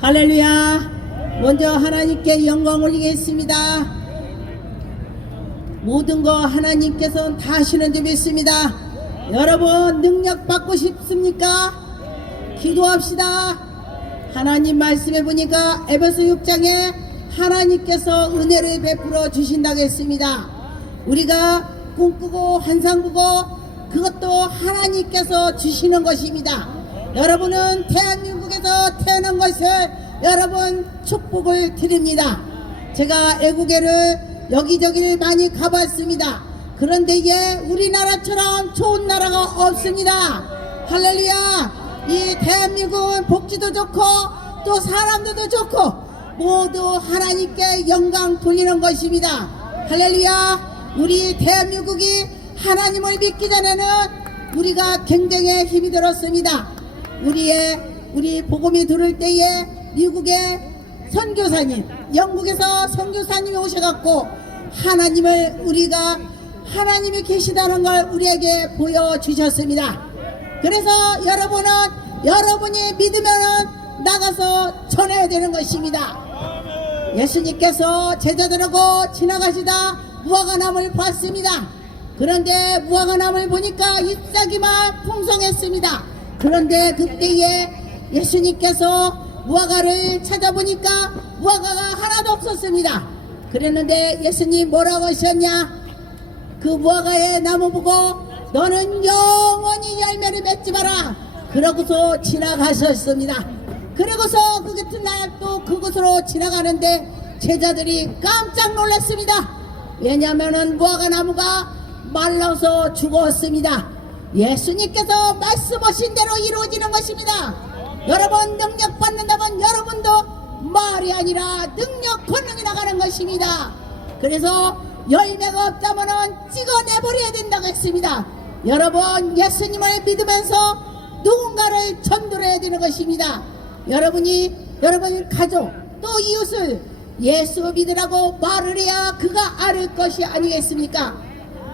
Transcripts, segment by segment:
할렐루야. 먼저 하나님께 영광 올리겠습니다. 모든 거 하나님께서 다 하시는 줄 믿습니다. 여러분 능력 받고 싶습니까? 기도합시다. 하나님 말씀해 보니까 에베소 6장에 하나님께서 은혜를 베풀어 주신다고 했습니다. 우리가 꿈꾸고 환상 보고 그것도 하나님께서 주시는 것입니다. 여러분은 대한민국에서 태어난 것을 여러분 축복을 드립니다. 제가 애국에를 여기저기를 많이 가봤습니다. 그런데 이게 우리나라처럼 좋은 나라가 없습니다. 할렐루야. 이 대한민국은 복지도 좋고 또 사람들도 좋고 모두 하나님께 영광 돌리는 것입니다. 할렐루야. 우리 대한민국이 하나님을 믿기 전에는 우리가 굉장히 힘이 들었습니다. 우리 복음이 들을 때에 미국의 선교사님, 영국에서 선교사님이 오셔갖고 하나님이 계시다는 걸 우리에게 보여주셨습니다. 그래서 여러분이 믿으면은 나가서 전해야 되는 것입니다. 예수님께서 제자들하고 지나가시다 무화과나무를 봤습니다. 그런데 무화과나무를 보니까 잎사귀만 풍성했습니다. 그런데 그때에 예수님께서 무화과를 찾아보니까 무화과가 하나도 없었습니다. 그랬는데 예수님 뭐라고 하셨냐? 그 무화과의 나무 보고 너는 영원히 열매를 맺지 마라. 그러고서 지나가셨습니다. 그러고서 그 같은 날 또 그곳으로 지나가는데 제자들이 깜짝 놀랐습니다. 왜냐하면은 무화과 나무가 말라서 죽었습니다. 예수님께서 말씀하신 대로 이루어지는 것입니다. 여러분 능력 받는다면 여러분도 말이 아니라 능력 권능이 나가는 것입니다. 그래서 열매가 없다면은 찍어내버려야 된다고 했습니다. 여러분 예수님을 믿으면서 누군가를 전도해야 되는 것입니다. 여러분 가족 또 이웃을 예수 믿으라고 말을 해야 그가 알을 것이 아니겠습니까?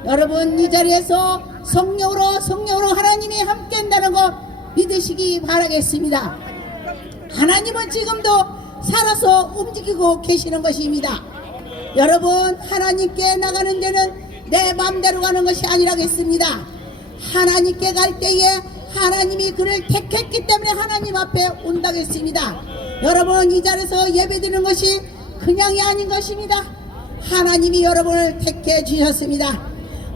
여러분 이 자리에서 성령으로 하나님이 함께 한다는 것 믿으시기 바라겠습니다. 하나님은 지금도 살아서 움직이고 계시는 것입니다. 여러분 하나님께 나가는 데는 내 마음대로 가는 것이 아니라겠습니다. 하나님께 갈 때에 하나님이 그를 택했기 때문에 하나님 앞에 온다고 했습니다. 여러분 이 자리에서 예배드리는 것이 그냥이 아닌 것입니다. 하나님이 여러분을 택해 주셨습니다.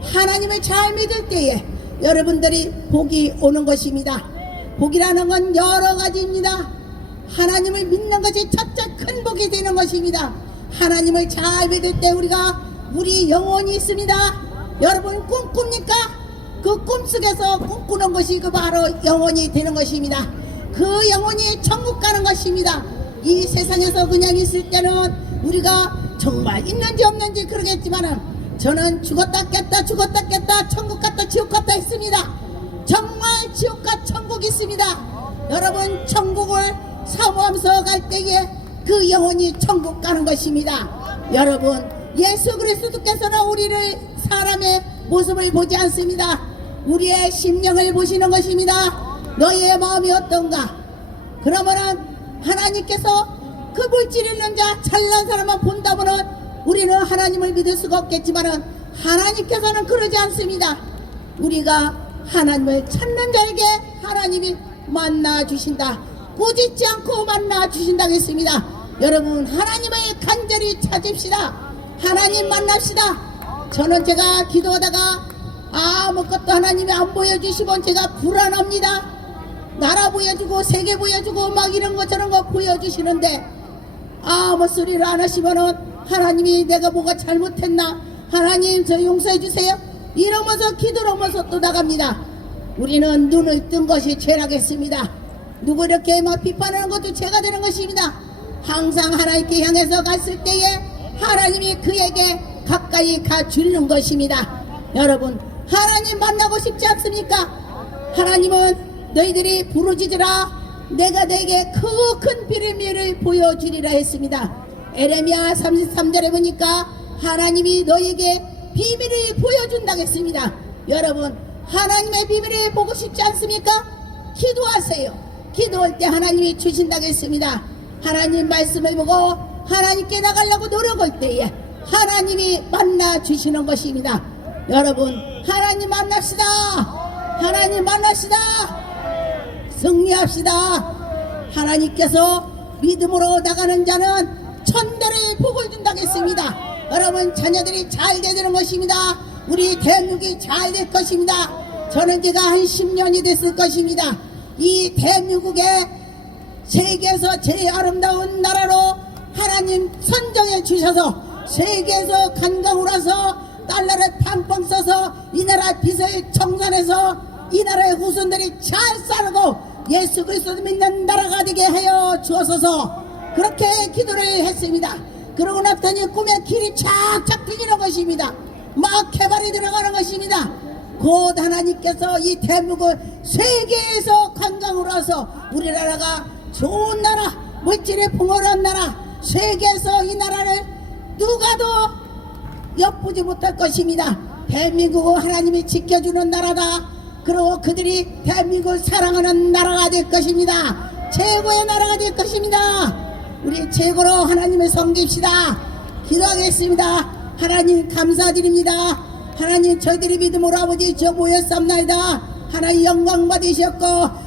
하나님을 잘 믿을 때에 여러분들이 복이 오는 것입니다. 복이라는 건 여러 가지입니다. 하나님을 믿는 것이 첫째 큰 복이 되는 것입니다. 하나님을 잘 믿을 때 우리 영혼이 있습니다. 여러분 꿈꿉니까? 그 꿈속에서 꿈꾸는 것이 그 바로 영혼이 되는 것입니다. 그 영혼이 천국 가는 것입니다. 이 세상에서 그냥 있을 때는 우리가 정말 있는지 없는지 그러겠지만은 저는 죽었다 깼다 천국 갔다 지옥 갔다 했습니다. 정말 지옥과 천국이 있습니다. 여러분 천국을 사모하면서 갈 때에 그 영혼이 천국 가는 것입니다. 여러분 예수 그리스도께서는 우리를 사람의 모습을 보지 않습니다. 우리의 심령을 보시는 것입니다. 너희의 마음이 어떤가? 그러면은 하나님께서 그 물질 있는 자 잘난 사람만 본다면은 우리는 하나님을 믿을 수가 없겠지만은 하나님께서는 그러지 않습니다. 우리가 하나님을 찾는 자에게 하나님이 만나 주신다. 꾸짖지 않고 만나 주신다고 했습니다. 여러분 하나님을 간절히 찾읍시다. 하나님 만납시다. 저는 제가 기도하다가 아무것도 하나님이 안 보여주시면 제가 불안합니다. 나라 보여주고 세계 보여주고 막 이런 거 저런 거 보여주시는데 아무 소리를 안 하시면은 하나님이 내가 뭐가 잘못했나? 하나님 저 용서해 주세요. 이러면서 기도를 하면서 또 나갑니다. 우리는 눈을 뜬 것이 죄라겠습니다. 누구 이렇게 막 비판하는 것도 죄가 되는 것입니다. 항상 하나님께 향해서 갔을 때에 하나님이 그에게 가까이 가주는 것입니다. 여러분 하나님 만나고 싶지 않습니까? 하나님은 너희들이 부르짖으라 내가 너에게 그 큰 비밀을 보여주리라 했습니다. 에레미야 33절에 보니까 하나님이 너에게 비밀을 보여준다고 했습니다. 여러분 하나님의 비밀을 보고 싶지 않습니까? 기도하세요. 기도할 때 하나님이 주신다고 했습니다. 하나님 말씀을 보고 하나님께 나가려고 노력할 때에 하나님이 만나 주시는 것입니다. 여러분, 하나님 만납시다. 하나님 만납시다. 승리합시다. 하나님께서 믿음으로 나가는 자는 천대를 복을 준다고 했습니다. 여러분, 자녀들이 잘 되는 것입니다. 우리 대한민국이 잘 될 것입니다. 저는 제가 한 10년이 됐을 것입니다. 이 대한민국에 세계에서 제일 아름다운 나라로 하나님 선정해 주셔서 세계에서 관광을 와서 달러를 팡팡 써서 이 나라 빚을 청산해서 이 나라의 후손들이 잘 살고 예수 그리스도 믿는 나라가 되게 하여 주옵소서. 그렇게 기도를 했습니다. 그러고 났더니 꿈의 길이 착착 틀리는 것입니다. 막 개발이 들어가는 것입니다. 곧 하나님께서 이 대한민국을 세계에서 관광으로 와서 우리나라가 좋은 나라, 물질이 풍요로운 나라, 세계에서 이 나라를 누가도 엿보지 못할 것입니다. 대한민국은 하나님이 지켜주는 나라다. 그리고 그들이 대한민국을 사랑하는 나라가 될 것입니다. 최고의 나라가 될 것입니다. 우리 최고로 하나님을 섬깁시다. 기도하겠습니다. 하나님 감사드립니다. 하나님, 저희들이 믿음으로 아버지 저 모였습나이다. 하나님 영광 받으셨고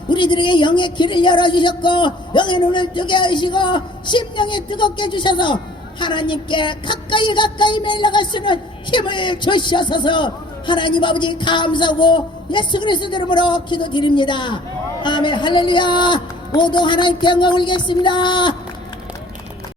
우리들에게 영의 길을 열어주셨고 영의 눈을 뜨게 하시고 심령이 뜨겁게 해주셔서 하나님께 가까이 매일 나갈 수 있는 힘을 주시옵소서. 하나님 아버지 감사하고 예수 그리스도 이름으로 기도드립니다. 아멘. 할렐루야. 모두 하나님께 영광 올리겠습니다.